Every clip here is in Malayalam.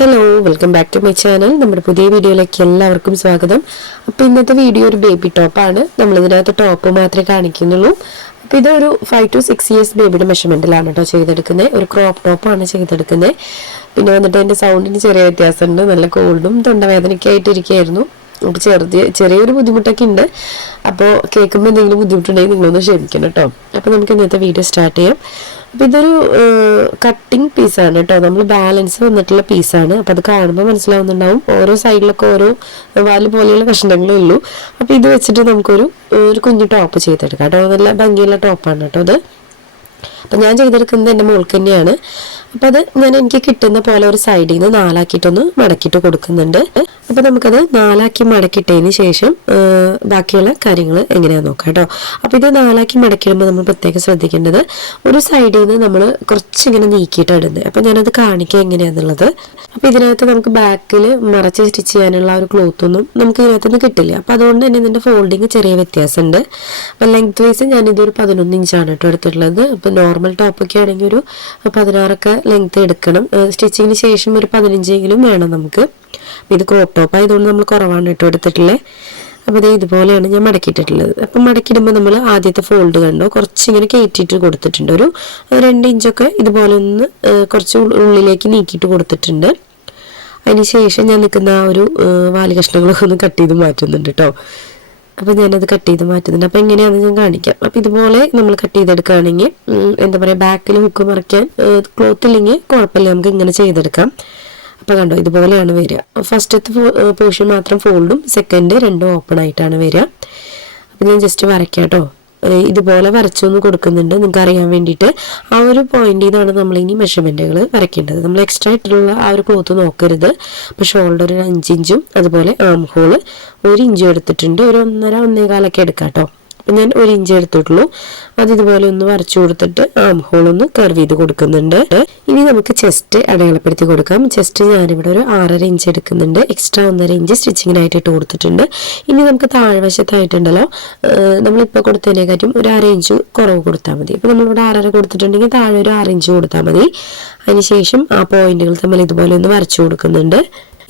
Hello, welcome back to my channel. നമ്മുടെ പുതിയ വീഡിയോയിലേക്ക് എല്ലാവർക്കും സ്വാഗതം. അപ്പോൾ ഇന്നത്തെ വീഡിയോ ഒരു ബേബി ടോപ്പാണ്. നമ്മളിതിനകത്ത് ടോപ്പ് മാത്രമേ കാണിക്കുന്നുള്ളൂ. അപ്പോൾ ഇതൊരു 5 to 6 ഇയേഴ്സ് ബേബിയുടെ മെഷർമെൻറ്റിലാണ് കേട്ടോ ചെയ്തെടുക്കുന്നത്. ഒരു ക്രോപ്പ് ടോപ്പാണ് ചെയ്തെടുക്കുന്നത്. പിന്നെ വന്നിട്ട് എൻ്റെ സൗണ്ടിന് ചെറിയ വ്യത്യാസമുണ്ട്. നല്ല കോൾഡും തൊണ്ടവേദനയൊക്കെ ആയിട്ടിരിക്കുകയായിരുന്നു. അപ്പോൾ ചെറിയൊരു ബുദ്ധിമുട്ടൊക്കെ ഉണ്ട്. അപ്പോൾ കേൾക്കുമ്പോൾ എന്തെങ്കിലും ബുദ്ധിമുട്ടുണ്ടെങ്കിൽ നിങ്ങളൊന്ന് ക്ഷമിക്കണം കേട്ടോ. അപ്പോൾ നമുക്ക് ഇന്നത്തെ വീഡിയോ സ്റ്റാർട്ട് ചെയ്യാം. അപ്പോൾ ഇതൊരു കട്ടിങ് പീസാണ് കേട്ടോ. നമ്മൾ ബാലൻസ് വന്നിട്ടുള്ള പീസാണ്. അപ്പോൾ അത് കാണുമ്പോൾ മനസ്സിലാവുന്നുണ്ടാവും. ഓരോ സൈഡിലൊക്കെ ഓരോ വാല് പോലെയുള്ള കഷ്ണങ്ങളേ ഉള്ളൂ. അപ്പോൾ ഇത് വെച്ചിട്ട് നമുക്കൊരു കുഞ്ഞു ടോപ്പ് ചെയ്തെടുക്കാം കേട്ടോ. നല്ല ഭംഗിയുള്ള ടോപ്പാണ് കേട്ടോ അത്. അപ്പം ഞാൻ ചെയ്തെടുക്കുന്നത് എൻ്റെ മോൾക്ക് തന്നെയാണ്. അപ്പം അത് എനിക്ക് കിട്ടുന്ന പോലെ ഒരു സൈഡിൽ നിന്ന് 4 ആക്കിയിട്ടൊന്ന് മടക്കിയിട്ട് കൊടുക്കുന്നുണ്ട്. അപ്പം നമുക്കത് 4 ആക്കി മടക്കിയിട്ടതിന് ശേഷം ബാക്കിയുള്ള കാര്യങ്ങൾ എങ്ങനെയാണെന്ന് നോക്കാം കേട്ടോ. അപ്പം ഇത് 4 ആക്കി മടക്കിയിടുമ്പോൾ നമ്മൾ പ്രത്യേകം ശ്രദ്ധിക്കേണ്ടത് ഒരു സൈഡിൽ നിന്ന് നമ്മൾ കുറച്ചിങ്ങനെ നീക്കിയിട്ട് ഇടുന്നത്. അപ്പം ഞാനത് കാണിക്കുക എങ്ങനെയാണെന്നുള്ളത്. അപ്പം ഇതിനകത്ത് നമുക്ക് ബാക്കിൽ മറച്ച് സ്റ്റിച്ച് ചെയ്യാനുള്ള ഒരു ക്ലോത്തൊന്നും നമുക്ക് ഇതിനകത്തുനിന്ന് കിട്ടില്ല. അപ്പം അതുകൊണ്ട് തന്നെ ഇതിൻ്റെ ഫോൾഡിങ് ചെറിയ വ്യത്യാസമുണ്ട്. അപ്പം ലെങ്ത് വൈസ് ഞാനിതൊരു 11 ഇഞ്ചാണ് കേട്ടോ എടുത്തിട്ടുള്ളത്. അപ്പം നോർമൽ ടോപ്പൊക്കെ ആണെങ്കിൽ ഒരു 16 ലെങ്ത് എടുക്കണം. സ്റ്റിച്ചിങ്ങിന് ശേഷം ഒരു 15 വേണം നമുക്ക്. ഇത് ക്രോപ്പ് ടോപ്പ് ആയതുകൊണ്ട് നമ്മൾ കുറവാണ് കേട്ടോ എടുത്തിട്ടുള്ളത്. അപ്പോൾ ഇത് ഇതുപോലെയാണ് ഞാൻ മടക്കിയിട്ടുള്ളത്. അപ്പം മടക്കിയിടുമ്പോൾ നമ്മൾ ആദ്യത്തെ ഫോൾഡ് കണ്ടോ കുറച്ചിങ്ങനെ കയറ്റിയിട്ട് കൊടുത്തിട്ടുണ്ട്. ഒരു 2 ഇഞ്ചൊക്കെ ഇതുപോലെ ഒന്ന് കുറച്ച് ഉള്ളിലേക്ക് നീക്കിയിട്ട് കൊടുത്തിട്ടുണ്ട്. അതിന് ശേഷം ഞാൻ നിൽക്കുന്ന ആ ഒരു വാല് കഷ്ണങ്ങളൊക്കെ ഒന്ന് കട്ട് ചെയ്ത് മാറ്റുന്നുണ്ട് കേട്ടോ. അപ്പോൾ ഞാനത് കട്ട് ചെയ്ത് മാറ്റുന്നുണ്ട്. അപ്പോൾ എങ്ങനെയാണെന്ന് ഞാൻ കാണിക്കാം. അപ്പോൾ ഇതുപോലെ നമ്മൾ കട്ട് ചെയ്തെടുക്കുകയാണെങ്കിൽ എന്താ പറയുക, ബാക്കിൽ ഹുക്ക് മറയ്ക്കാൻ ക്ലോത്ത് ഇല്ലെങ്കിൽ കുഴപ്പമില്ല, നമുക്ക് ഇങ്ങനെ ചെയ്തെടുക്കാം. അപ്പോൾ കണ്ടോ ഇതുപോലെയാണ് വരിക. ഫസ്റ്റത്തെ പോർഷൻ മാത്രം ഫോൾഡും സെക്കൻഡ് 2 ഓപ്പൺ ആയിട്ടാണ് വരിക. അപ്പോൾ ഞാൻ ജസ്റ്റ് വരയ്ക്കാം കേട്ടോ. ഇതുപോലെ വരച്ചൊന്ന് കൊടുക്കുന്നുണ്ട് നിങ്ങൾക്ക് അറിയാൻ വേണ്ടിയിട്ട്. ആ ഒരു പോയിന്റിൽ നിന്നാണ് നമ്മളിനി മെഷർമെൻറ്റുകൾ വരയ്ക്കേണ്ടത്. നമ്മൾ എക്സ്ട്രാ ആയിട്ടുള്ള ആ ഒരു ക്ലോത്ത് നോക്കരുത്. അപ്പോൾ ഷോൾഡർ ഒരു 5 ഇഞ്ചും അതുപോലെ ആം ഹോള് 1 ഇഞ്ചും എടുത്തിട്ടുണ്ട്. ഒരു 1.5 എടുക്കാം കേട്ടോ. അപ്പം ഞാൻ 1 ഇഞ്ച് എടുത്തിട്ടുള്ളൂ. അത് ഇതുപോലെ ഒന്ന് വരച്ചു കൊടുത്തിട്ട് ആം ഹോൾ ഒന്ന് കർവ് ചെയ്ത് കൊടുക്കുന്നുണ്ട്. ഇനി നമുക്ക് ചെസ്റ്റ് അടയാളപ്പെടുത്തി കൊടുക്കാം. ചെസ്റ്റ് ഞാനിവിടെ ഒരു 6.5 ഇഞ്ച് എടുക്കുന്നുണ്ട്. എക്സ്ട്രാ 1.5 ഇഞ്ച് സ്റ്റിച്ചിങ്ങിനായിട്ട് ഇട്ട് കൊടുത്തിട്ടുണ്ട്. ഇനി നമുക്ക് താഴ്വശത്തായിട്ടുണ്ടല്ലോ, നമ്മളിപ്പോൾ കൊടുത്തതിനെക്കാട്ടും ഒരു 1/2 ഇഞ്ച് കുറവ് കൊടുത്താൽ മതി. അപ്പോൾ നമ്മളിവിടെ 6.5 കൊടുത്തിട്ടുണ്ടെങ്കിൽ താഴെ ഒരു 6 ഇഞ്ച് കൊടുത്താൽ മതി. അതിനുശേഷം ആ പോയിന്റുകൾ തമ്മിൽ ഇതുപോലെ ഒന്ന് വരച്ചു കൊടുക്കുന്നുണ്ട്.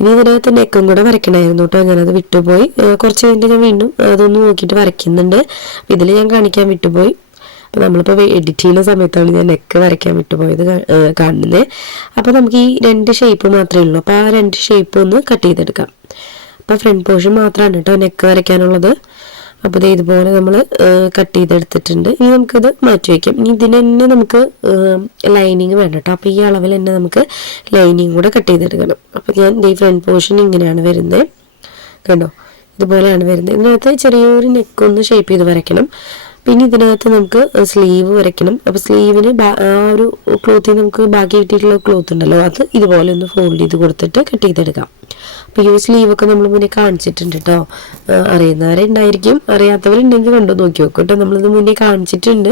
ഇനി ഇതിനകത്ത് നെക്കും കൂടെ വരയ്ക്കണമായിരുന്നു കേട്ടോ. ഞാനത് വിട്ടുപോയി. കുറച്ച് കഴിഞ്ഞിട്ട് ഞാൻ വീണ്ടും അതൊന്ന് നോക്കിയിട്ട് വരയ്ക്കുന്നുണ്ട്. ഇതിൽ ഞാൻ കാണിക്കാൻ വിട്ടുപോയി. അപ്പോൾ നമ്മളിപ്പോൾ എഡിറ്റ് ചെയ്യുന്ന സമയത്താണ് ഞാൻ നെക്ക് വരയ്ക്കാൻ വിട്ടുപോയത് കാണുന്നത്. അപ്പോൾ നമുക്ക് ഈ 2 ഷേപ്പ് മാത്രമേ ഉള്ളൂ. അപ്പോൾ ആ 2 ഷേപ്പ് ഒന്ന് കട്ട് ചെയ്തെടുക്കാം. അപ്പോൾ ഫ്രണ്ട് പോർഷൻ മാത്രമാണ് കേട്ടോ നെക്ക് വരയ്ക്കാനുള്ളത്. അപ്പോൾ ഇതുപോലെ നമ്മൾ കട്ട് ചെയ്തെടുത്തിട്ടുണ്ട്. ഇനി നമുക്കിത് മാറ്റി വയ്ക്കാം. ഇനി ഇതിന് തന്നെ നമുക്ക് ലൈനിങ് വേണം കേട്ടോ. അപ്പോൾ ഈ അളവിൽ തന്നെ നമുക്ക് ലൈനിങ് കൂടെ കട്ട് ചെയ്തെടുക്കണം. അപ്പോൾ ഞാൻ ഈ ഫ്രണ്ട് പോർഷൻ ഇങ്ങനെയാണ് വരുന്നത് കണ്ടോ, ഇതുപോലെയാണ് വരുന്നത്. ഇതിനകത്ത് ചെറിയൊരു നെക്കൊന്ന് ഷേപ്പ് ചെയ്ത് വരയ്ക്കണം. പിന്നെ ഇതിനകത്ത് നമുക്ക് സ്ലീവ് വരയ്ക്കണം. അപ്പോൾ സ്ലീവിന് ആ ഒരു ക്ലോത്തിൽ നമുക്ക് ബാക്കി കിട്ടിയിട്ടുള്ള ക്ലോത്ത് ഉണ്ടല്ലോ, അത് ഇതുപോലെ ഒന്ന് ഫോൾഡ് ചെയ്ത് കൊടുത്തിട്ട് കട്ട് ചെയ്തെടുക്കാം. അപ്പോൾ ഈ സ്ലീവൊക്കെ നമ്മൾ മുന്നേ കാണിച്ചിട്ടുണ്ട് കേട്ടോ. അറിയുന്നവരെ ഉണ്ടായിരിക്കും, അറിയാത്തവരുണ്ടെങ്കിൽ കണ്ടു നോക്കി നോക്കും കേട്ടോ. നമ്മളിത് മുന്നേ കാണിച്ചിട്ടുണ്ട്.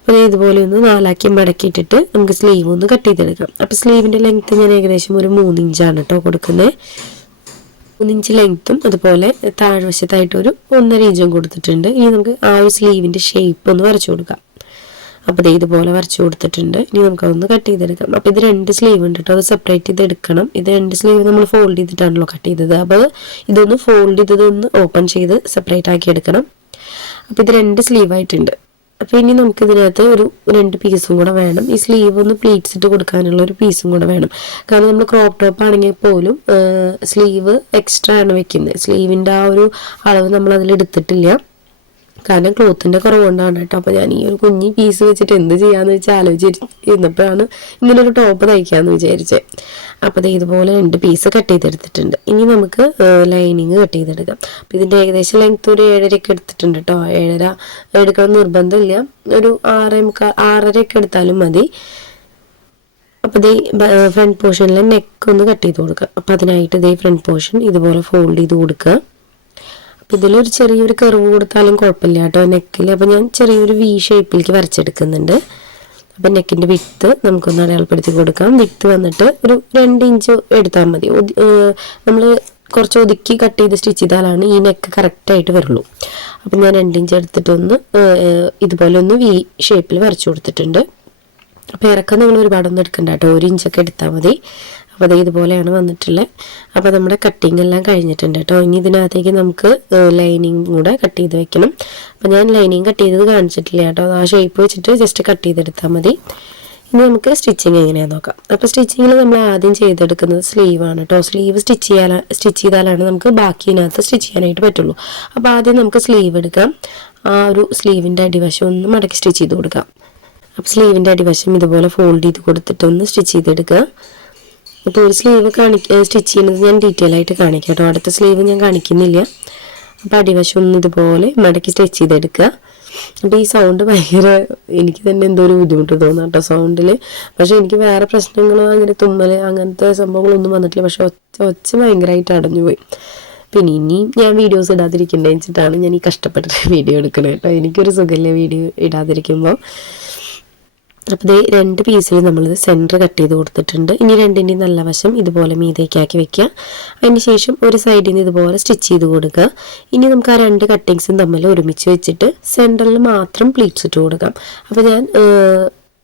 അപ്പോൾ ഇതുപോലെ ഒന്ന് 4 ആക്കി മടക്കിയിട്ടിട്ട് നമുക്ക് സ്ലീവ് ഒന്ന് കട്ട് ചെയ്തെടുക്കാം. അപ്പോൾ സ്ലീവിൻ്റെ ലെങ്ത്ത് ഞാൻ ഏകദേശം ഒരു 3 ഇഞ്ചാണ് കേട്ടോ കൊടുക്കുന്നത്. 3 ഇഞ്ച് ലെങ്ത്തും അതുപോലെ താഴ്വശത്തായിട്ട് ഒരു 1.5 ഇഞ്ചും കൊടുത്തിട്ടുണ്ട്. ഇനി നമുക്ക് ആ ഒരു സ്ലീവിൻ്റെ ഷേപ്പ് ഒന്ന് വരച്ചു കൊടുക്കാം. അപ്പോൾ ഇതുപോലെ വരച്ചു കൊടുത്തിട്ടുണ്ട്. ഇനി നമുക്കതൊന്ന് കട്ട് ചെയ്തെടുക്കാം. അപ്പോൾ ഇത് 2 സ്ലീവ് ഉണ്ട് കേട്ടോ. അത് സെപ്പറേറ്റ് ചെയ്ത് എടുക്കണം. ഇത് 2 സ്ലീവ് നമ്മൾ ഫോൾഡ് ചെയ്തിട്ടാണല്ലോ കട്ട് ചെയ്തത്. അപ്പോൾ ഇതൊന്ന് ഫോൾഡ് ചെയ്തതൊന്ന് ഓപ്പൺ ചെയ്ത് സെപ്പറേറ്റ് ആക്കി എടുക്കണം. അപ്പോൾ ഇത് 2 സ്ലീവ് ആയിട്ടുണ്ട്. അപ്പോൾ ഇനി നമുക്ക് ഇതിനകത്ത് ഒരു 2 പീസും കൂടെ വേണം. ഈ സ്ലീവ് ഒന്ന് പ്ലീറ്റ്സ് ഇട്ട് കൊടുക്കാനുള്ള ഒരു പീസും കൂടെ വേണം. കാരണം നമ്മൾ ക്രോപ്പ് ടോപ്പ് ആണെങ്കിൽ പോലും സ്ലീവ് എക്സ്ട്രാ ആണ് വെക്കുന്നത്. സ്ലീവിൻ്റെ ആ ഒരു അളവ് നമ്മൾ അതിൽ എടുത്തിട്ടില്ല. കാരണം ക്ലോത്തിൻ്റെ കുറവുകൊണ്ടാണ് കേട്ടോ. അപ്പോൾ ഞാൻ ഈ ഒരു കുഞ്ഞി പീസ് വെച്ചിട്ട് എന്ത് ചെയ്യാമെന്ന് വെച്ചാൽ ആലോചിച്ചിരുന്നപ്പോഴാണ് ഇങ്ങനൊരു ടോപ്പ് തയ്ക്കാമെന്ന് വിചാരിച്ചത്. അപ്പോൾ ഇതുപോലെ 2 പീസ് കട്ട് ചെയ്തെടുത്തിട്ടുണ്ട്. ഇനി നമുക്ക് ലൈനിങ് കട്ട് ചെയ്തെടുക്കാം. അപ്പോൾ ഇതിൻ്റെ ഏകദേശം ലെങ്ത്ത് ഒരു 7.5 എടുത്തിട്ടുണ്ട് കേട്ടോ. 7.5 എടുക്കണം നിർബന്ധമില്ല. ഒരു 6.5 എടുത്താലും മതി. അപ്പോൾ ഫ്രണ്ട് പോർഷനിൽ നെക്ക് ഒന്ന് കട്ട് ചെയ്ത് കൊടുക്കുക. അപ്പോൾ അതിനായിട്ട് ഫ്രണ്ട് പോർഷൻ ഇതുപോലെ ഫോൾഡ് ചെയ്ത് കൊടുക്കുക. ഇതിലൊരു ചെറിയൊരു കർവ് കൊടുത്താലും കുഴപ്പമില്ല കേട്ടോ നെക്കിൽ. അപ്പോൾ ഞാൻ ചെറിയൊരു വി ഷേപ്പിലേക്ക് വരച്ചെടുക്കുന്നുണ്ട്. അപ്പം നെക്കിൻ്റെ വിഡ്ത്ത് നമുക്കൊന്ന് അടയാളപ്പെടുത്തി കൊടുക്കാം. വിഡ്ത്ത് വന്നിട്ട് ഒരു 2 ഇഞ്ച് എടുത്താൽ മതി. നമ്മൾ കുറച്ച് ഒതുക്കി കട്ട് ചെയ്ത് സ്റ്റിച്ച് ചെയ്താലാണ് ഈ നെക്ക് കറക്റ്റായിട്ട് വരുള്ളൂ. അപ്പം ഞാൻ 2 ഇഞ്ച് എടുത്തിട്ടൊന്ന് ഇതുപോലെ ഒന്ന് വി ഷേപ്പിൽ വരച്ചു കൊടുത്തിട്ടുണ്ട്. അപ്പോൾ ഇറക്കം നിങ്ങൾ ഒരുപാടൊന്നും എടുക്കണ്ട കേട്ടോ. 1 ഇഞ്ചൊക്കെ എടുത്താൽ മതി. അപ്പോൾ അത് ഇതുപോലെയാണ് വന്നിട്ടുള്ളത്. അപ്പോൾ നമ്മുടെ കട്ടിങ് എല്ലാം കഴിഞ്ഞിട്ടുണ്ട് കേട്ടോ. ഇനി ഇതിനകത്തേക്ക് നമുക്ക് ലൈനിങ് കൂടെ കട്ട് ചെയ്ത് വെക്കണം. അപ്പോൾ ഞാൻ ലൈനിങ് കട്ട് ചെയ്തത് കാണിച്ചിട്ടില്ല കേട്ടോ. ആ ഷേപ്പ് വെച്ചിട്ട് ജസ്റ്റ് കട്ട് ചെയ്തെടുത്താൽ മതി. ഇനി നമുക്ക് സ്റ്റിച്ചിങ് എങ്ങനെയാണെന്ന് നോക്കാം. അപ്പോൾ സ്റ്റിച്ചിങ്ങിൽ നമ്മൾ ആദ്യം ചെയ്തെടുക്കുന്നത് സ്ലീവാണ് കേട്ടോ. സ്ലീവ് സ്റ്റിച്ച് ചെയ്താലാണ് നമുക്ക് ബാക്കി ഇതിനകത്ത് സ്റ്റിച്ച് ചെയ്യാനായിട്ട് പറ്റുള്ളൂ. അപ്പോൾ ആദ്യം നമുക്ക് സ്ലീവ് എടുക്കാം. ആ ഒരു സ്ലീവിൻ്റെ അടിവശം ഒന്ന് മടക്കി സ്റ്റിച്ച് ചെയ്ത് കൊടുക്കാം. അപ്പോൾ സ്ലീവിൻ്റെ അടിവശം ഇതുപോലെ ഫോൾഡ് ചെയ്ത് കൊടുത്തിട്ട് ഒന്ന് സ്റ്റിച്ച് ചെയ്തെടുക്കുക. അപ്പോൾ ഒരു സ്ലീവ് സ്റ്റിച്ച് ചെയ്യുന്നത് ഞാൻ ഡീറ്റെയിൽ ആയിട്ട് കാണിക്കാം കേട്ടോ. അടുത്ത സ്ലീവ് ഞാൻ കാണിക്കുന്നില്ല. അപ്പോൾ അടിവശം ഒന്ന് ഇതുപോലെ മടക്കി സ്റ്റിച്ച് ചെയ്തെടുക്കുക. അപ്പോൾ ഈ സൗണ്ട് ഭയങ്കര എനിക്ക് തന്നെ എന്തോ ഒരു ബുദ്ധിമുട്ട് തോന്നാം കേട്ടോ സൗണ്ടിൽ. പക്ഷേ എനിക്ക് വേറെ പ്രശ്നങ്ങളോ അങ്ങനെ തുമ്മൽ അങ്ങനത്തെ സംഭവങ്ങളൊന്നും വന്നിട്ടില്ല. പക്ഷെ ഒച്ച ഭയങ്കരമായിട്ട് അടഞ്ഞുപോയി. പിന്നെ ഇനി ഞാൻ വീഡിയോസ് ഇടാതിരിക്കേണ്ടത് വെച്ചിട്ടാണ് ഞാൻ ഈ കഷ്ടപ്പെട്ടിട്ട് വീഡിയോ എടുക്കുന്നത് കേട്ടോ. എനിക്കൊരു സുഖമില്ല വീഡിയോ ഇടാതിരിക്കുമ്പോൾ. അപ്പോൾ ഇത് 2 പീസിൽ നമ്മളിത് സെൻറ്റർ കട്ട് ചെയ്ത് കൊടുത്തിട്ടുണ്ട്. ഇനി രണ്ടിൻ്റെയും നല്ല വശം ഇതുപോലെ മീതേക്കാക്കി വെക്കുക. അതിന് ശേഷം ഒരു സൈഡിൽ നിന്ന് ഇതുപോലെ സ്റ്റിച്ച് ചെയ്ത് കൊടുക്കുക. ഇനി നമുക്ക് ആ 2 കട്ടിങ്സും തമ്മിൽ ഒരുമിച്ച് വെച്ചിട്ട് സെൻറ്ററിൽ മാത്രം പ്ലീറ്റ്സ് ഇട്ട് കൊടുക്കാം. അപ്പോൾ ഞാൻ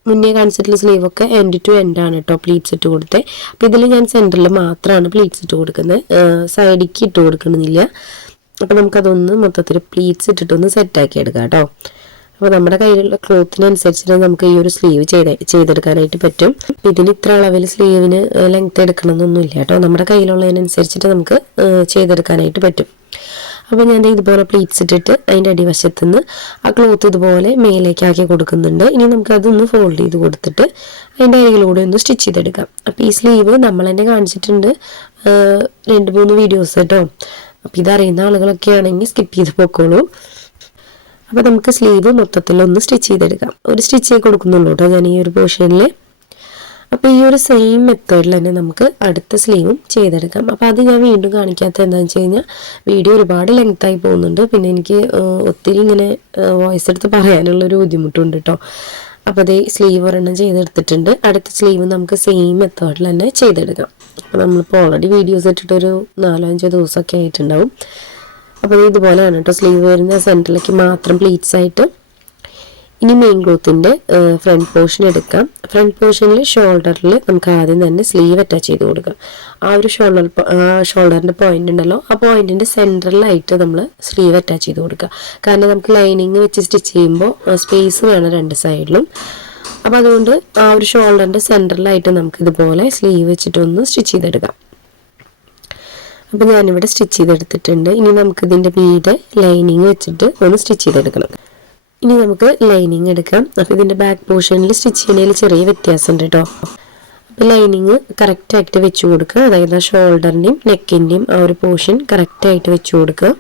മുന്നേ കാണിച്ചിട്ടുള്ള സ്ലീവൊക്കെ എൻഡ് ടു എൻഡ് ആണ് കേട്ടോ പ്ലീറ്റ്സ് ഇട്ട് കൊടുത്തത്. അപ്പോൾ ഇതിൽ ഞാൻ സെൻറ്ററിൽ മാത്രമാണ് പ്ലീറ്റ്സ് ഇട്ട് കൊടുക്കുന്നത്, സൈഡിലേക്ക് ഇട്ട് കൊടുക്കണമെന്നില്ല. അപ്പോൾ നമുക്കതൊന്ന് മൊത്തത്തിൽ പ്ലീറ്റ്സ് ഇട്ടിട്ടൊന്ന് സെറ്റാക്കി എടുക്കാം കേട്ടോ. അപ്പോൾ നമ്മുടെ കയ്യിലുള്ള ക്ലോത്തിനനുസരിച്ചിട്ട് നമുക്ക് ഈ ഒരു സ്ലീവ് ചെയ്തെടുക്കാനായിട്ട് പറ്റും. ഇതിന് ഇത്ര അളവിൽ സ്ലീവിന് ലെങ്ത് എടുക്കണമെന്നൊന്നുമില്ല കേട്ടോ. നമ്മുടെ കയ്യിലുള്ളതിനനുസരിച്ചിട്ട് നമുക്ക് ചെയ്തെടുക്കാനായിട്ട് പറ്റും. അപ്പോൾ ഞാൻ ഇതുപോലെ പ്ലീറ്റ്സ് ഇട്ടിട്ട് അതിൻ്റെ അടിവശത്തു നിന്ന് ആ ക്ലോത്ത് ഇതുപോലെ മേലേക്കാക്കി കൊടുക്കുന്നുണ്ട്. ഇനി നമുക്കതൊന്ന് ഫോൾഡ് ചെയ്ത് കൊടുത്തിട്ട് അതിൻ്റെ അരികിലൂടെ ഒന്ന് സ്റ്റിച്ച് ചെയ്തെടുക്കാം. അപ്പോൾ ഈ സ്ലീവ് നമ്മൾ തന്നെ കാണിച്ചിട്ടുണ്ട് 2-3 വീഡിയോസ് കേട്ടോ. അപ്പോൾ ഇതറിയുന്ന ആളുകളൊക്കെ ആണെങ്കിൽ സ്കിപ്പ് ചെയ്ത് പോക്കോളൂ. അപ്പോൾ നമുക്ക് സ്ലീവ് മൊത്തത്തിലൊന്ന് സ്റ്റിച്ച് ചെയ്തെടുക്കാം. ഒരു സ്റ്റിച്ച് ചെയ്ത് കൊടുക്കുന്നുള്ളൂ കേട്ടോ ഞാൻ ഈ ഒരു പോർഷനിൽ. അപ്പോൾ ഈ ഒരു സെയിം മെത്തേഡിൽ തന്നെ നമുക്ക് അടുത്ത സ്ലീവും ചെയ്തെടുക്കാം. അപ്പോൾ അത് ഞാൻ വീണ്ടും കാണിക്കാത്ത എന്താണെന്ന് വെച്ച് കഴിഞ്ഞാൽ വീഡിയോ ഒരുപാട് ലെങ്ത്തായി പോകുന്നുണ്ട്. പിന്നെ എനിക്ക് ഒത്തിരി ഇങ്ങനെ വോയിസ് എടുത്ത് പറയാനുള്ളൊരു ബുദ്ധിമുട്ടുണ്ട് കേട്ടോ. അപ്പോൾ അതേ സ്ലീവ് ഒരെണ്ണം ചെയ്തെടുത്തിട്ടുണ്ട്. അടുത്ത സ്ലീവ് നമുക്ക് സെയിം മെത്തേഡിൽ തന്നെ ചെയ്തെടുക്കാം. അപ്പോൾ നമ്മളിപ്പോൾ ഓൾറെഡി വീഡിയോസ് ഇട്ടിട്ടൊരു 4-5 ദിവസമൊക്കെ ആയിട്ടുണ്ടാവും. അപ്പോൾ ഇതുപോലെയാണ് കേട്ടോ സ്ലീവ് വരുന്ന സെൻറ്ററിലേക്ക് മാത്രം പ്ലീറ്റ്സ് ആയിട്ട്. ഇനി മെയിൻ ക്ലോത്തിൻ്റെ ഫ്രണ്ട് പോർഷൻ എടുക്കാം. ഫ്രണ്ട് പോർഷനിൽ ഷോൾഡറിൽ നമുക്ക് ആദ്യം തന്നെ സ്ലീവ് അറ്റാച്ച് ചെയ്ത് കൊടുക്കാം. ആ ഒരു ഷോൾഡറിൻ്റെ പോയിന്റ് ഉണ്ടല്ലോ, ആ പോയിന്റിൻ്റെ സെൻറ്ററിലായിട്ട് നമ്മൾ സ്ലീവ് അറ്റാച്ച് ചെയ്ത് കൊടുക്കുക. കാരണം നമുക്ക് ലൈനിങ് വെച്ച് സ്റ്റിച്ച് ചെയ്യുമ്പോൾ സ്പേസ് വേണം 2 സൈഡിലും. അപ്പോൾ അതുകൊണ്ട് ആ ഒരു ഷോൾഡറിൻ്റെ സെൻറ്ററിലായിട്ട് നമുക്ക് ഇതുപോലെ സ്ലീവ് വെച്ചിട്ടൊന്ന് സ്റ്റിച്ച് ചെയ്തെടുക്കാം. അപ്പോൾ ഞാനിവിടെ സ്റ്റിച്ച് ചെയ്തെടുത്തിട്ടുണ്ട്. ഇനി നമുക്ക് ഇതിൻ്റെ മീതെ ലൈനിങ് വെച്ചിട്ട് ഒന്ന് സ്റ്റിച്ച് ചെയ്തെടുക്കണം. ഇനി നമുക്ക് ലൈനിങ് എടുക്കാം. അപ്പോൾ ഇതിൻ്റെ ബാക്ക് പോർഷനിൽ സ്റ്റിച്ച് ചെയ്യുന്നതിൽ ചെറിയ വ്യത്യാസമുണ്ട് കേട്ടോ. അപ്പോൾ ലൈനിങ് കറക്റ്റായിട്ട് വെച്ച് കൊടുക്കുക. അതായത് ആ ഷോൾഡറിൻ്റെയും നെക്കിൻ്റെയും ആ ഒരു പോർഷൻ കറക്റ്റായിട്ട് വെച്ച് കൊടുക്കുക.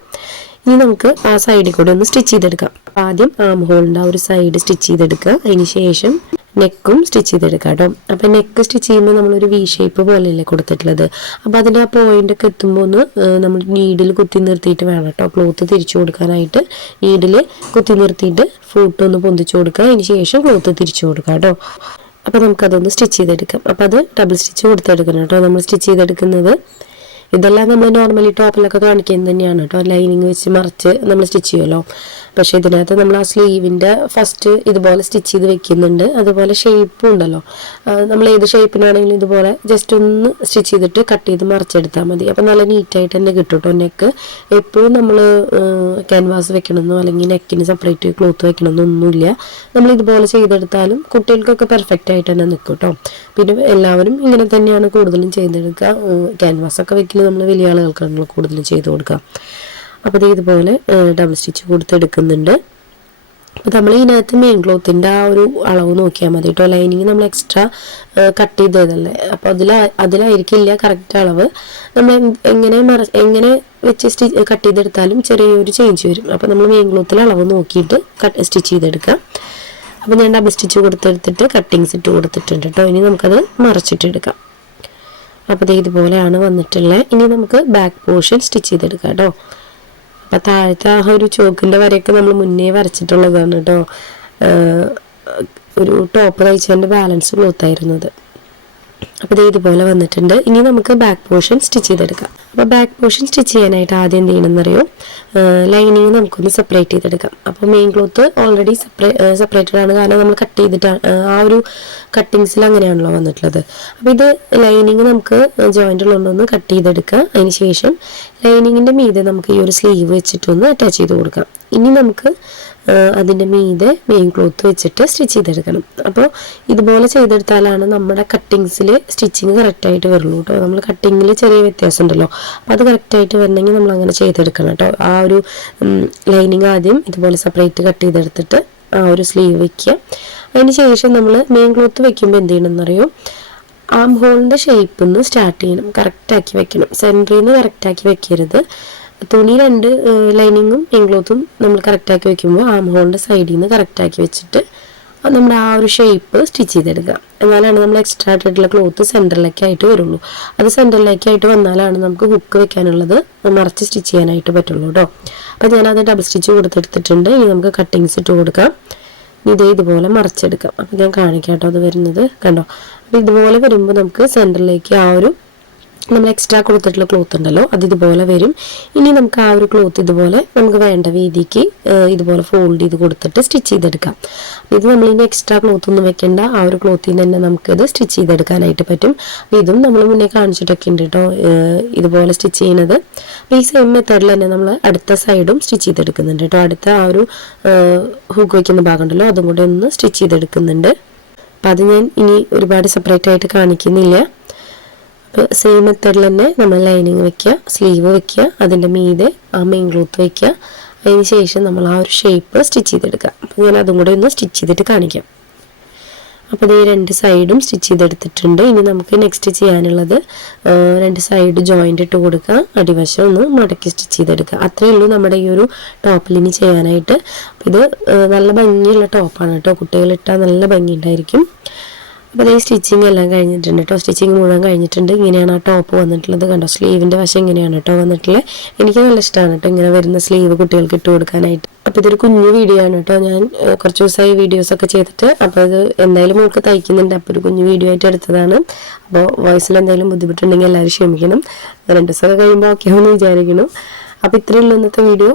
ഇനി നമുക്ക് ആ സൈഡിൽ കൂടെ ഒന്ന് സ്റ്റിച്ച് ചെയ്തെടുക്കാം. ആദ്യം ആം ഹോളിൻ്റെ ആ ഒരു സൈഡ് സ്റ്റിച്ച് ചെയ്തെടുക്കുക. അതിന് ശേഷം നെക്കും സ്റ്റിച്ച് ചെയ്തെടുക്കാം കേട്ടോ. അപ്പോൾ നെക്ക് സ്റ്റിച്ച് ചെയ്യുമ്പോൾ നമ്മളൊരു വി ഷേപ്പ് പോലെയല്ലേ കൊടുത്തിട്ടുള്ളത്. അപ്പോൾ അതിൻ്റെ ആ പോയിൻ്റൊക്കെ എത്തുമ്പോൾ ഒന്ന് നമ്മൾ നീഡിൽ കുത്തി നിർത്തിയിട്ട് വേണം കേട്ടോ ക്ലോത്ത് തിരിച്ചു കൊടുക്കാനായിട്ട്. നീഡിൽ കുത്തി നിർത്തിയിട്ട് ഫൂട്ടൊന്ന് പൊന്തിച്ചു കൊടുക്കുക. അതിന് ശേഷം ക്ലോത്ത് തിരിച്ചു കൊടുക്കാം കേട്ടോ. അപ്പോൾ നമുക്കതൊന്ന് സ്റ്റിച്ച് ചെയ്തെടുക്കാം. അപ്പോൾ അത് ഡബിൾ സ്റ്റിച്ച് കൊടുത്തെടുക്കണം കേട്ടോ നമ്മൾ സ്റ്റിച്ച് ചെയ്തെടുക്കുന്നത്. ഇതെല്ലാം നമ്മൾ നോർമലി ടോപ്പിലൊക്കെ കാണിക്കുന്നത് തന്നെയാണ് കേട്ടോ. ലൈനിങ് വെച്ച് മറിച്ച് നമ്മൾ സ്റ്റിച്ച് ചെയ്യുമല്ലോ. പക്ഷേ ഇതിനകത്ത് നമ്മൾ ആ സ്ലീവിൻ്റെ ഫസ്റ്റ് ഇതുപോലെ സ്റ്റിച്ച് ചെയ്ത് വെക്കുന്നുണ്ട്. അതുപോലെ ഷേപ്പും ഉണ്ടല്ലോ, നമ്മൾ ഏത് ഷേപ്പിനാണെങ്കിലും ഇതുപോലെ ജസ്റ്റ് ഒന്ന് സ്റ്റിച്ച് ചെയ്തിട്ട് കട്ട് ചെയ്ത് മറിച്ചെടുത്താൽ മതി. അപ്പോൾ നല്ല നീറ്റായിട്ട് തന്നെ കിട്ടും കേട്ടോ. നെക്ക് എപ്പോഴും നമ്മൾ ക്യാൻവാസ് വെക്കണമെന്നോ അല്ലെങ്കിൽ നെക്കിന് സെപ്പറേറ്റ് ക്ലോത്ത് വെക്കണമെന്നോ ഒന്നുമില്ല. നമ്മൾ ഇതുപോലെ ചെയ്തെടുത്താലും കുട്ടികൾക്കൊക്കെ പെർഫെക്റ്റ് ആയിട്ട് തന്നെ നിൽക്കും കേട്ടോ. പിന്നെ എല്ലാവരും ഇങ്ങനെ തന്നെയാണ് കൂടുതലും ചെയ്തെടുക്കുക. ക്യാൻവാസൊക്കെ വെക്കുന്നത് നമ്മൾ വലിയ ആളുകൾക്കാണല്ലോ കൂടുതലും ചെയ്ത് കൊടുക്കുക. അപ്പോൾ ഇതുപോലെ ഡബിൾ സ്റ്റിച്ച് കൊടുത്തെടുക്കുന്നുണ്ട്. അപ്പോൾ നമ്മൾ ഇതിനകത്ത് മെയിൻ ക്ലോത്തിൻ്റെ ആ ഒരു അളവ് നോക്കിയാൽ മതി കേട്ടോ. ലൈനിങ് നമ്മൾ എക്സ്ട്രാ കട്ട് ചെയ്തതല്ലേ, അപ്പോൾ അതിലായിരിക്കില്ല കറക്റ്റ് അളവ്. നമ്മൾ എങ്ങനെ വെച്ച് കട്ട് ചെയ്തെടുത്താലും ചെറിയൊരു ചേഞ്ച് വരും. അപ്പോൾ നമ്മൾ മെയിൻ ക്ലോത്തിൽ അളവ് നോക്കിയിട്ട് സ്റ്റിച്ച് ചെയ്തെടുക്കാം. അപ്പോൾ ഞാൻ ഡബിൾ സ്റ്റിച്ച് കൊടുത്തെടുത്തിട്ട് കട്ടിങ്സ് ഇട്ട് കൊടുത്തിട്ടുണ്ട് കേട്ടോ. ഇനി നമുക്കത് മറച്ചിട്ടെടുക്കാം. അപ്പോൾ ഇതുപോലെയാണ് വന്നിട്ടുള്ളത്. ഇനി നമുക്ക് ബാക്ക് പോർഷൻ സ്റ്റിച്ച് ചെയ്തെടുക്കാം കേട്ടോ. അപ്പോൾ താഴത്തെ ആ ഒരു ചോക്കിൻ്റെ വരെയൊക്കെ നമ്മൾ മുന്നേ വരച്ചിട്ടുള്ളതാണ് കേട്ടോ. ഒരു ടോപ്പ് തയ്ച്ചതിൻ്റെ ബാലൻസ് ക്ലോത്തായിരുന്നത്. അപ്പോൾ ഇത് ഇതുപോലെ വന്നിട്ടുണ്ട്. ഇനി നമുക്ക് ബാക്ക് പോർഷൻ സ്റ്റിച്ച് ചെയ്തെടുക്കാം. അപ്പോൾ ബാക്ക് പോർഷൻ സ്റ്റിച്ച് ചെയ്യാനായിട്ട് ആദ്യം എന്ത് ചെയ്യണമെന്നറിയോ, ലൈനിങ് നമുക്കൊന്ന് സെപ്പറേറ്റ് ചെയ്തെടുക്കാം. അപ്പോൾ മെയിൻ ക്ലോത്ത് ഓൾറെഡി സെപ്പറേറ്റഡ് ആണ്, കാരണം നമ്മൾ കട്ട് ചെയ്തിട്ടാണ് ആ ഒരു കട്ടിങ്സിൽ അങ്ങനെയാണല്ലോ വന്നിട്ടുള്ളത്. അപ്പോൾ ഇത് ലൈനിങ് നമുക്ക് ജോയിൻറ്റുള്ളതൊന്ന് കട്ട് ചെയ്തെടുക്കാം. അതിന് ശേഷം ലൈനിങ്ങിൻ്റെ മീതെ നമുക്ക് ഈ ഒരു സ്ലീവ് വെച്ചിട്ടൊന്ന് അറ്റാച്ച് ചെയ്ത് കൊടുക്കാം. ഇനി നമുക്ക് അതിൻ്റെ മീതെ മെയിൻ ക്ലോത്ത് വെച്ചിട്ട് സ്റ്റിച്ച് ചെയ്തെടുക്കണം. അപ്പോൾ ഇതുപോലെ ചെയ്തെടുത്താലാണ് നമ്മുടെ കട്ടിങ്സിൽ സ്റ്റിച്ചിങ് കറക്റ്റായിട്ട് വരുള്ളൂ കേട്ടോ. നമ്മൾ കട്ടിങ്ങിൽ ചെറിയ വ്യത്യാസം ഉണ്ടല്ലോ, അപ്പോൾ അത് കറക്റ്റായിട്ട് വരണമെങ്കിൽ നമ്മൾ അങ്ങനെ ചെയ്തെടുക്കണം കേട്ടോ. ആ ഒരു ലൈനിങ് ആദ്യം ഇതുപോലെ സെപ്പറേറ്റ് കട്ട് ചെയ്തെടുത്തിട്ട് ആ ഒരു സ്ലീവ് വയ്ക്കുക. അതിന് ശേഷം നമ്മൾ മെയിൻ ക്ലോത്ത് വെക്കുമ്പോൾ എന്ത് ചെയ്യണമെന്നറിയോ, ആം ഹോളിൻ്റെ ഷേപ്പിൽ നിന്ന് സ്റ്റാർട്ട് ചെയ്യണം, കറക്റ്റാക്കി വെക്കണം. സെൻറ്ററിൽ നിന്ന് കറക്റ്റാക്കി വെക്കരുത്. തുണി രണ്ട് ലൈനിങ്ങും മെയിൻ ക്ലോത്തും നമ്മൾ കറക്റ്റാക്കി വെക്കുമ്പോൾ ആം ഹോളിൻ്റെ സൈഡിൽ നിന്ന് കറക്റ്റാക്കി വെച്ചിട്ട് നമ്മുടെ ആ ഒരു ഷേപ്പ് സ്റ്റിച്ച് ചെയ്തെടുക്കുക. എന്നാലാണ് നമ്മൾ എക്സ്ട്രാ ആയിട്ടുള്ള ക്ലോത്ത് സെൻറ്ററിലേക്കായിട്ട് വരുള്ളൂ. അത് സെൻറ്ററിലേക്കായിട്ട് വന്നാലാണ് നമുക്ക് ഹുക്ക് വെക്കാനുള്ളത് മറച്ച് സ്റ്റിച്ച് ചെയ്യാനായിട്ട് പറ്റുള്ളൂ കേട്ടോ. അപ്പോൾ ഞാനത് ഡബിൾ സ്റ്റിച്ച് കൊടുത്തെടുത്തിട്ടുണ്ട്. ഇനി നമുക്ക് കട്ടിങ്സ് ഇട്ട് കൊടുക്കാം. ഇതുപോലെ മറച്ചെടുക്കാം. അപ്പോൾ ഞാൻ കാണിക്കാം കേട്ടോ അത് വരുന്നത്, കണ്ടോ. അപ്പോൾ ഇതുപോലെ വരുമ്പോൾ നമുക്ക് സെൻറ്ററിലേക്ക് ആ ഒരു നമ്മൾ എക്സ്ട്രാ കൊടുത്തിട്ടുള്ള ക്ലോത്ത് ഉണ്ടല്ലോ അത് ഇതുപോലെ വരും. ഇനി നമുക്ക് ആ ഒരു ക്ലോത്ത് ഇതുപോലെ നമുക്ക് വേണ്ട രീതിക്ക് ഇതുപോലെ ഫോൾഡ് ചെയ്ത് കൊടുത്തിട്ട് സ്റ്റിച്ച് ചെയ്തെടുക്കാം. ഇത് നമ്മളിനി എക്സ്ട്രാ ക്ലോത്ത് ഒന്നും വെക്കേണ്ട, ആ ഒരു ക്ലോത്തിൽ നിന്ന് തന്നെ നമുക്കിത് സ്റ്റിച്ച് ചെയ്തെടുക്കാനായിട്ട് പറ്റും. ഇതും നമ്മൾ മുന്നേ കാണിച്ചിട്ടൊക്കെ ഉണ്ട് കേട്ടോ ഇതുപോലെ സ്റ്റിച്ച് ചെയ്യുന്നത്. ഈ സെയിം മെത്തേഡിൽ തന്നെ നമ്മൾ അടുത്ത സൈഡും സ്റ്റിച്ച് ചെയ്തെടുക്കുന്നുണ്ട് കേട്ടോ. അടുത്ത ആ ഒരു ഹുക്ക് വയ്ക്കുന്ന ഭാഗം ഉണ്ടല്ലോ അതും കൂടെ ഒന്ന് സ്റ്റിച്ച് ചെയ്തെടുക്കുന്നുണ്ട്. അപ്പം അത് ഞാൻ ഇനി ഒരുപാട് സെപ്പറേറ്റ് ആയിട്ട് കാണിക്കുന്നില്ല. സെയിം മെത്തേഡിൽ തന്നെ നമ്മൾ ലൈനിങ് വെക്കുക, സ്ലീവ് വെക്കുക, അതിൻ്റെ മീതെ ആ മെയിൻ ക്ലോത്ത് വെക്കുക. അതിന് ശേഷം നമ്മൾ ആ ഒരു ഷേപ്പ് സ്റ്റിച്ച് ചെയ്തെടുക്കുക. അപ്പോൾ ഞാൻ അതും കൂടെ ഒന്ന് സ്റ്റിച്ച് ചെയ്തിട്ട് കാണിക്കാം. അപ്പോൾ ഈ രണ്ട് സൈഡും സ്റ്റിച്ച് ചെയ്തെടുത്തിട്ടുണ്ട്. ഇനി നമുക്ക് നെക്സ്റ്റ് ചെയ്യാനുള്ളത് രണ്ട് സൈഡ് ജോയിൻ്റ് ഇട്ട് കൊടുക്കുക, അടിവശം ഒന്ന് മടക്കി സ്റ്റിച്ച് ചെയ്തെടുക്കുക. അത്രയേ ഉള്ളൂ നമ്മുടെ ഈ ഒരു ടോപ്പിൽ ഇനി ചെയ്യാനായിട്ട്. അപ്പോൾ ഇത് നല്ല ഭംഗിയുള്ള ടോപ്പാണ് കേട്ടോ, കുട്ടികളിട്ടാൽ നല്ല ഭംഗിയുണ്ടായിരിക്കും. അപ്പോൾ ഈ സ്റ്റിച്ചിങ് എല്ലാം കഴിഞ്ഞിട്ടുണ്ട് കേട്ടോ, സ്റ്റിച്ചിങ് മുഴുവൻ കഴിഞ്ഞിട്ടുണ്ട്. ഇങ്ങനെയാണ് ആ ടോപ്പ് വന്നിട്ടുള്ളത്, കണ്ടോ. സ്ലീവിൻ്റെ വശം ഇങ്ങനെയാണ് കേട്ടോ വന്നിട്ടുള്ളത്. എനിക്ക് നല്ല ഇഷ്ടമാണ് കേട്ടോ ഇങ്ങനെ വരുന്ന സ്ലീവ് കുട്ടികൾക്ക് ഇട്ട് കൊടുക്കാനായിട്ട്. അപ്പോൾ ഇതൊരു കുഞ്ഞു വീഡിയോ ആണ് കേട്ടോ, ഞാൻ കുറച്ച് ദിവസമായി വീഡിയോസൊക്കെ ചെയ്തിട്ട്. അപ്പോൾ ഇത് എന്തായാലും നമുക്ക് തയ്ക്കുന്നുണ്ട്, അപ്പോൾ ഒരു കുഞ്ഞു വീഡിയോ ആയിട്ട് എടുത്തതാണ്. അപ്പോൾ വോയിസിൽ എന്തെങ്കിലും ബുദ്ധിമുട്ടുണ്ടെങ്കിൽ എല്ലാവരും ക്ഷമിക്കണം. 2 ദിവസമൊക്കെ കഴിയുമ്പോൾ ഓക്കെ ആവുമെന്ന് വിചാരിക്കണം. അപ്പോൾ ഇത്രയുള്ള ഇന്നത്തെ വീഡിയോ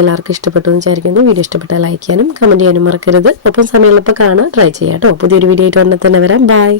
എല്ലാവർക്കും ഇഷ്ടപ്പെട്ടു എന്ന് വിചാരിക്കുന്നു. വീഡിയോ ഇഷ്ടപ്പെട്ടാൽ ലൈക്ക് ചെയ്യാനും കമൻറ്റ് ചെയ്യാനും മറക്കരുത്. ഒപ്പം സമയമുള്ളപ്പോൾ കാണാൻ ട്രൈ ചെയ്യാം കേട്ടോ. പുതിയൊരു വീഡിയോ ആയിട്ട് ഉടനെ തന്നെ വരാം. ബൈ.